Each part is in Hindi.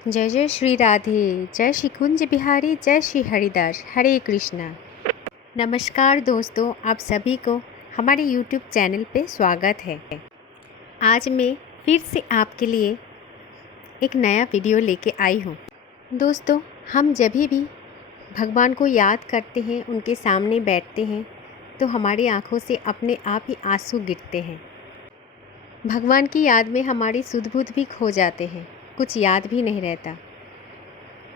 जय जय श्री राधे। जय श्री कुंज बिहारी, जय श्री हरिदास। हरे कृष्णा। नमस्कार दोस्तों, आप सभी को हमारे YouTube चैनल पे स्वागत है। आज मैं फिर से आपके लिए एक नया वीडियो लेके आई हूँ। दोस्तों, हम जब भी भगवान को याद करते हैं, उनके सामने बैठते हैं, तो हमारी आँखों से अपने आप ही आंसू गिरते हैं। भगवान की याद में हमारी सुध बुध भी खो जाते हैं, कुछ याद भी नहीं रहता।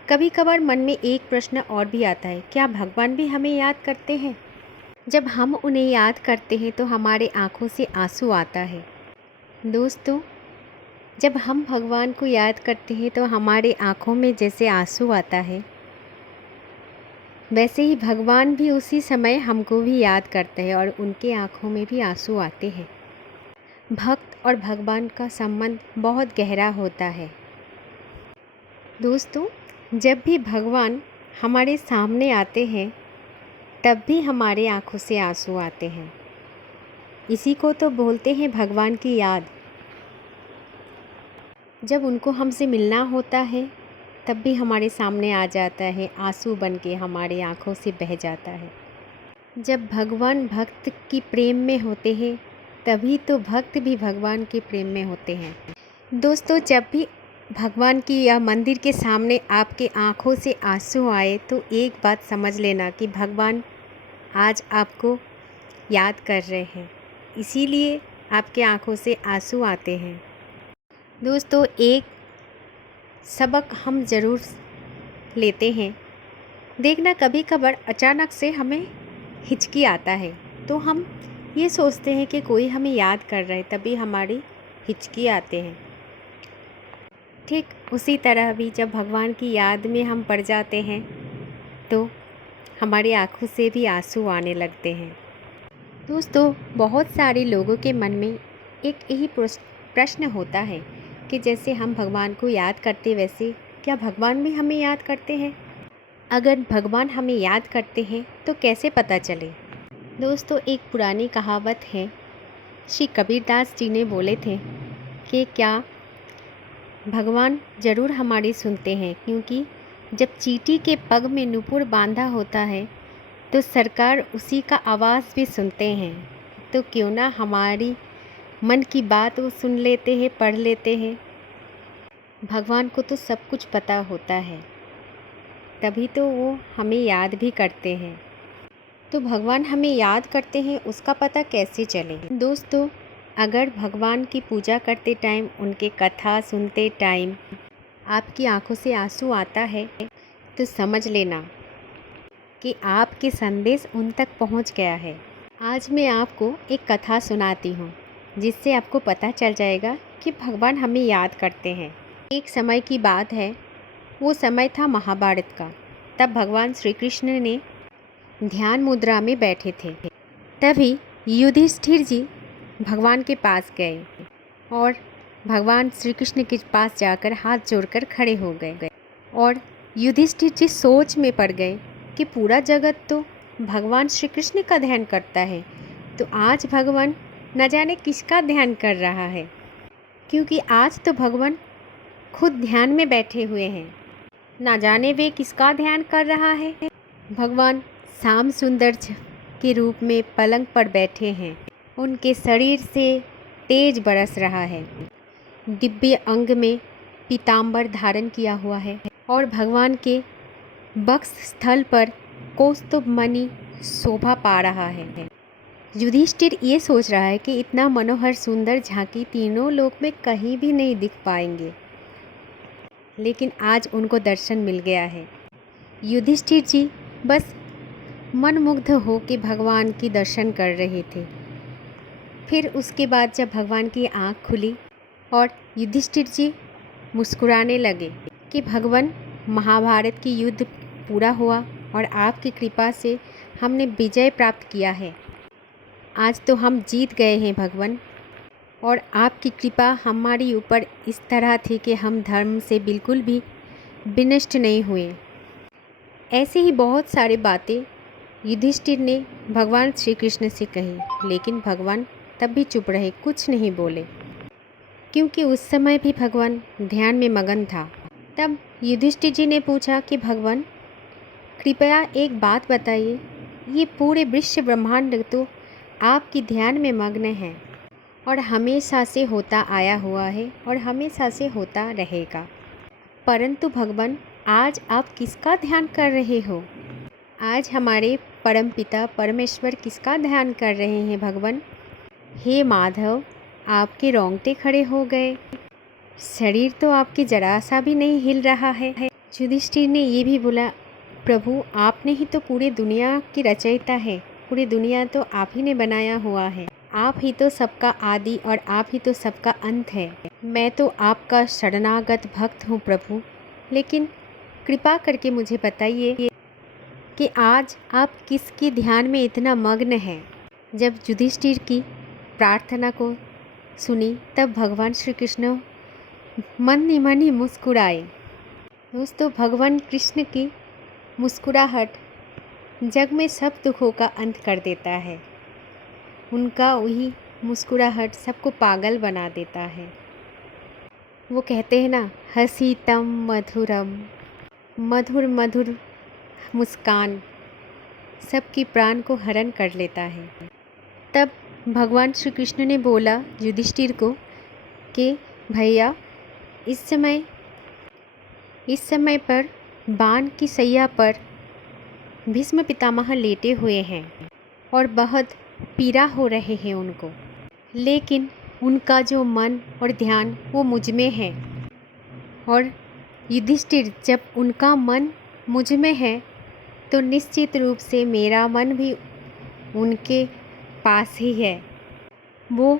कभी कभार मन में एक प्रश्न और भी आता है, क्या भगवान भी हमें याद करते हैं? जब हम उन्हें याद करते हैं तो हमारे आँखों से आंसू आता है। दोस्तों, जब हम भगवान को याद करते हैं तो हमारे आँखों में जैसे आंसू आता है, वैसे ही भगवान भी उसी समय हमको भी याद करते हैं और उनके आँखों में भी आंसू आते हैं। भक्त और भगवान का संबंध बहुत गहरा होता है। दोस्तों, जब भी भगवान हमारे सामने आते हैं तब भी हमारे आँखों से आंसू आते हैं। इसी को तो बोलते हैं भगवान की याद। जब उनको हमसे मिलना होता है तब भी हमारे सामने आ जाता है, आंसू बन के हमारे आँखों से बह जाता है। जब भगवान भक्त की प्रेम में होते हैं तभी तो भक्त भी भगवान के प्रेम में होते हैं। दोस्तों, जब भी भगवान की या मंदिर के सामने आपके आँखों से आंसू आए तो एक बात समझ लेना कि भगवान आज आपको याद कर रहे हैं, इसीलिए आपके आँखों से आंसू आते हैं। दोस्तों, एक सबक हम ज़रूर लेते हैं। देखना, कभी कभार अचानक से हमें हिचकी आता है तो हम ये सोचते हैं कि कोई हमें याद कर रहा है, तभी हमारी हिचकी आते हैं। ठीक उसी तरह भी जब भगवान की याद में हम पड़ जाते हैं तो हमारी आँखों से भी आंसू आने लगते हैं। दोस्तों, बहुत सारे लोगों के मन में एक यही प्रश्न होता है कि जैसे हम भगवान को याद करते वैसे क्या भगवान भी हमें याद करते हैं? अगर भगवान हमें याद करते हैं तो कैसे पता चले? दोस्तों, एक पुरानी कहावत है, श्री कबीरदास जी ने बोले थे कि क्या भगवान ज़रूर हमारी सुनते हैं, क्योंकि जब चींटी के पग में नुपुर बांधा होता है तो सरकार उसी का आवाज़ भी सुनते हैं। तो क्यों ना हमारी मन की बात वो सुन लेते हैं, पढ़ लेते हैं। भगवान को तो सब कुछ पता होता है, तभी तो वो हमें याद भी करते हैं। तो भगवान हमें याद करते हैं, उसका पता कैसे चले? दोस्तों, अगर भगवान की पूजा करते टाइम, उनके कथा सुनते टाइम आपकी आंखों से आंसू आता है तो समझ लेना कि आपके संदेश उन तक पहुंच गया है। आज मैं आपको एक कथा सुनाती हूं, जिससे आपको पता चल जाएगा कि भगवान हमें याद करते हैं। एक समय की बात है, वो समय था महाभारत का। तब भगवान श्री कृष्ण ने ध्यान मुद्रा में बैठे थे। तभी युधिष्ठिर जी भगवान के पास गए और भगवान श्री कृष्ण के पास जाकर हाथ जोड़कर खड़े हो गए। और युधिष्ठिर जी सोच में पड़ गए कि पूरा जगत तो भगवान श्री कृष्ण का ध्यान करता है, तो आज भगवान न जाने किसका ध्यान कर रहा है, क्योंकि आज तो भगवान खुद ध्यान में बैठे हुए हैं। न जाने वे किसका ध्यान कर रहा है। भगवान श्याम सुंदर के रूप में पलंग पर बैठे हैं। उनके शरीर से तेज बरस रहा है। दिव्य अंग में पीतांबर धारण किया हुआ है और भगवान के वक्ष स्थल पर कौस्तुभ मणि शोभा पा रहा है। युधिष्ठिर ये सोच रहा है कि इतना मनोहर सुंदर झांकी तीनों लोक में कहीं भी नहीं दिख पाएंगे, लेकिन आज उनको दर्शन मिल गया है। युधिष्ठिर जी बस मनमुग्ध हो के भगवान की दर्शन कर रहे थे। फिर उसके बाद जब भगवान की आँख खुली और युधिष्ठिर जी मुस्कुराने लगे कि भगवान, महाभारत की युद्ध पूरा हुआ और आपकी कृपा से हमने विजय प्राप्त किया है। आज तो हम जीत गए हैं भगवान, और आपकी कृपा हमारी ऊपर इस तरह थी कि हम धर्म से बिल्कुल भी विनष्ट नहीं हुए। ऐसे ही बहुत सारी बातें युधिष्ठिर ने भगवान श्री कृष्ण से कही, लेकिन भगवान तब भी चुप रहे, कुछ नहीं बोले, क्योंकि उस समय भी भगवान ध्यान में मगन था। तब युधिष्ठिर जी ने पूछा कि भगवान कृपया एक बात बताइए, ये पूरे विश्व ब्रह्मांड तो आपकी ध्यान में मग्न है और हमेशा से होता आया हुआ है और हमेशा से होता रहेगा, परंतु भगवान आज आप किसका ध्यान कर रहे हो? आज हमारे परमपिता परमेश्वर किसका ध्यान कर रहे हैं भगवान? हे माधव, आपके रोंगटे खड़े हो गए, शरीर तो आपके जरा सा भी नहीं हिल रहा है। युधिष्ठिर ने ये भी बोला, प्रभु आपने ही तो पूरी दुनिया की रचयिता है, पूरी दुनिया तो आप ही ने बनाया हुआ है, आप ही तो सबका आदि और आप ही तो सबका अंत है। मैं तो आपका शरणागत भक्त हूँ प्रभु, लेकिन कृपा करके मुझे बताइए कि आज आप किसके ध्यान में इतना मग्न हैं। जब युधिष्ठिर की प्रार्थना को सुनी तब भगवान श्री कृष्ण मन ही मन ही मुस्कुराए। दोस्तों, भगवान कृष्ण की मुस्कुराहट जग में सब दुखों का अंत कर देता है। उनका वही मुस्कुराहट सबको पागल बना देता है। वो कहते हैं ना, हसीतम मधुरम, मधुर मधुर मुस्कान सबकी प्राण को हरण कर लेता है। तब भगवान श्री कृष्ण ने बोला युधिष्ठिर को कि भैया, इस समय पर बाण की सैया पर भीष्म पितामह लेटे हुए हैं और बहुत पीड़ा हो रहे हैं उनको, लेकिन उनका जो मन और ध्यान वो मुझ में है। और युधिष्ठिर, जब उनका मन मुझ में है तो निश्चित रूप से मेरा मन भी उनके पास ही है। वो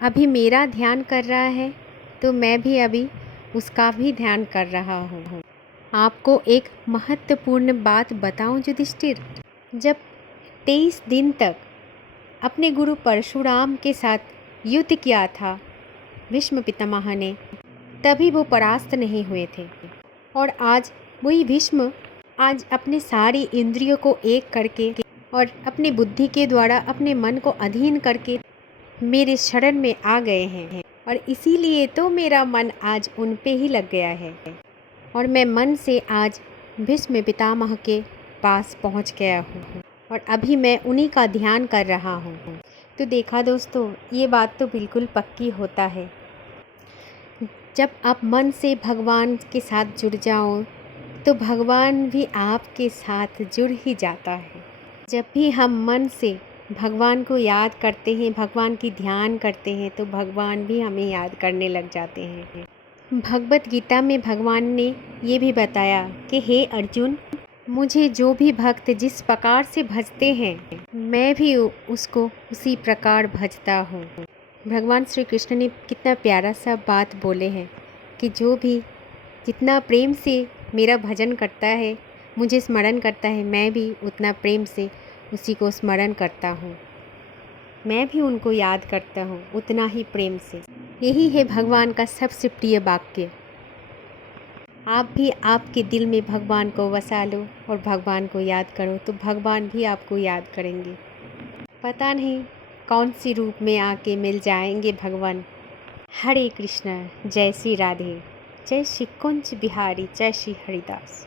अभी मेरा ध्यान कर रहा है तो मैं भी अभी उसका भी ध्यान कर रहा हूँ। आपको एक महत्वपूर्ण बात बताऊं युधिष्ठिर, जब 23 दिन तक अपने गुरु परशुराम के साथ युद्ध किया था भीष्म पितामह ने, तभी वो परास्त नहीं हुए थे। और आज वही भीष्म आज अपने सारी इंद्रियों को एक करके और अपनी बुद्धि के द्वारा अपने मन को अधीन करके मेरे शरण में आ गए हैं, और इसीलिए तो मेरा मन आज उन पे ही लग गया है और मैं मन से आज भीष्म पितामह के पास पहुंच गया हूँ और अभी मैं उन्हीं का ध्यान कर रहा हूँ। तो देखा दोस्तों, ये बात तो बिल्कुल पक्की होता है। जब आप मन से भगवान के साथ जुड़ जाओ तो भगवान भी आपके साथ जुड़ ही जाता है। जब भी हम मन से भगवान को याद करते हैं, भगवान की ध्यान करते हैं, तो भगवान भी हमें याद करने लग जाते हैं। भगवत गीता में भगवान ने ये भी बताया कि हे अर्जुन, मुझे जो भी भक्त जिस प्रकार से भजते हैं मैं भी उसको उसी प्रकार भजता हूँ। भगवान श्री कृष्ण ने कितना प्यारा सा बात बोले हैं कि जो भी जितना प्रेम से मेरा भजन करता है, मुझे स्मरण करता है, मैं भी उतना प्रेम से उसी को स्मरण करता हूँ, मैं भी उनको याद करता हूँ उतना ही प्रेम से। यही है भगवान का सबसे प्रिय वाक्य। आप भी आपके दिल में भगवान को बसा लो और भगवान को याद करो तो भगवान भी आपको याद करेंगे। पता नहीं कौन सी रूप में आके मिल जाएंगे भगवान। हरे कृष्णा, जय श्री राधे, जय श्री कुंज बिहारी, जय श्री हरिदास।